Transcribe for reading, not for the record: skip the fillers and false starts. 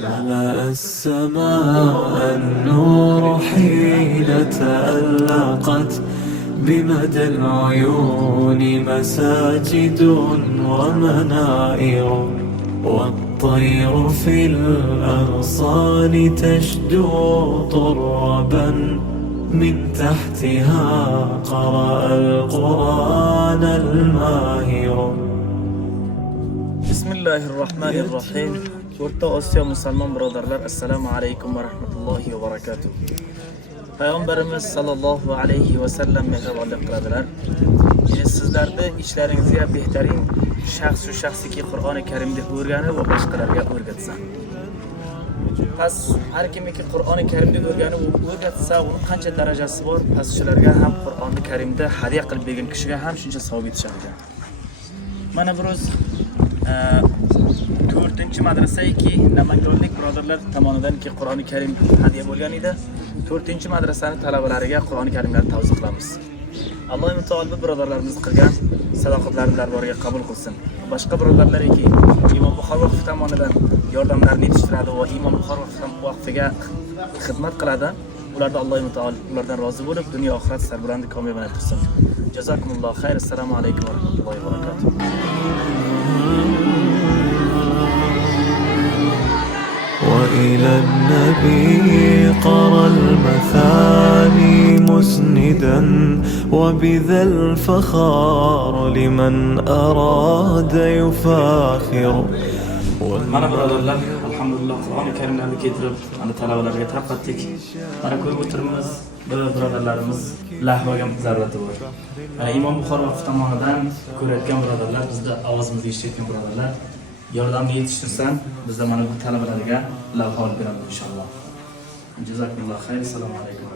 ملأ السماء النور حين تألقت بمدى العيون مساجد ومنائر، والطير في الأغصان تشدو طربا من تحتها قرأ القرآن الماهر. Bismillahirrahmanirrahim. O'rta Osiyo musulmon birodarlar, assalomu alaykum va rahmatullohi va barakatuh. Payg'ambarimiz sallallohu alayhi va sallam mehribonlik qiladilar. Sizlarda ishlaringizga behtarin shaxs shu shaxsiki Qur'oni Karimni o'rganib va boshqalarga o'rgatsa. Pas har kimiki Qur'oni Karimni o'rganib va o'rgatsa, uning qancha darajasi bor, pas shularga ham Qur'oni Karimda hadiya qilib bergan kishiga ham shuncha savob yetishadi. Mana biroz 4-madrasaki Namanganlik birodarlar tomonidan Qur'oni Karim hadiya bo'lgan edi. 4-madrasani talabalariga Qur'oni Karimlarni tavsiya qilamiz. Alloh taolo bu birodarlarimiz qilgan sadoqatlarini darboriga qabul qilsin. Boshqa birodarlarki Imom Buxoriy vaqfi tomonidan yordamlarni yetishtiradi va Imom Buxoriy vaqfiga xizmat qiladi. Ularda Alloh taolo ulardan rozi bo'lib, dunyo oxirat sarburandi komilona qilsin. Jazakumulloh xayr. Assalomu alaykum va rahmatullohi va barakatuh. وإلى النبي قرى المثاني مسندا، وبذا الفخار لمن أراد يفاخر. Mana birodarlar, alhamdulillah Qur'oni Karimlarni keltirib, ana talabalarga tarqatdik. Mana ko'rib o'tiribmiz, birodarlarimiz lahvaga zarurati bor. Mana Imom Buxoriy vaqfi tomonidan ko'rayotgan birodarlar, bizda ovozimizni eshitayotgan birodarlar, yordamni yetishtirsan, bizda mana bu talabalarga lavha olib beramiz inshaalloh. Jazakumulloh xayr. Assalomu alaykum.